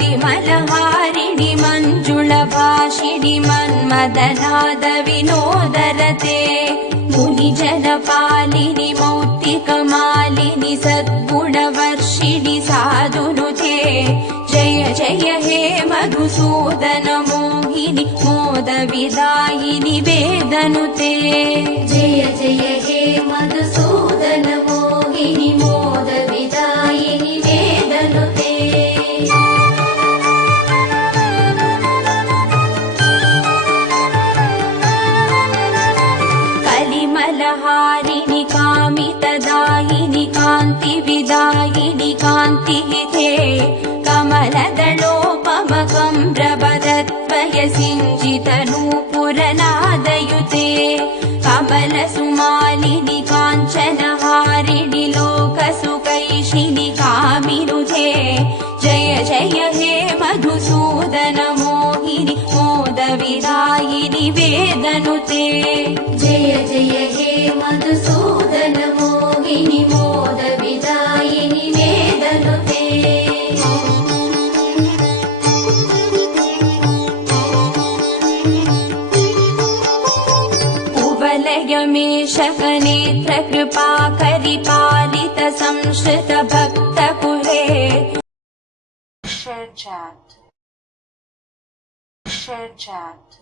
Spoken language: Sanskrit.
परिमलहारिणि मञ्जुळभाषिणि मन्मदनाद विनोदरते मुनिजनपालिनि मौक्तिकमालिनि सद्गुणवर्षिणि साधुनुते जय जय हे मधुसूदन मोहिनि मोदविदायिनि वेदनुते जय जय हे मधुसूदन मोहिनि मोदविदायिनि वेदनुते कलिमलहारिणि कामितदायिनि कान्तिविदायिनि कान्तिहिते कमलदलोपमकम्रवदत्वय सिञ्जितनूपुरनादयुते कमलसुमालिनि काञ्चनहारिणि लोकसुकैशिनि कामिनुते जय जय हे मधुसूदन मोहिनि मोदविदायिनि वेदनुते जय जय हे मधुसूदन मोहिनि मोदविदायिनि वेदनुते कुवलयमेषकनेत्र कृपाकरि पालित संश्रित भक्तकुले Share chat.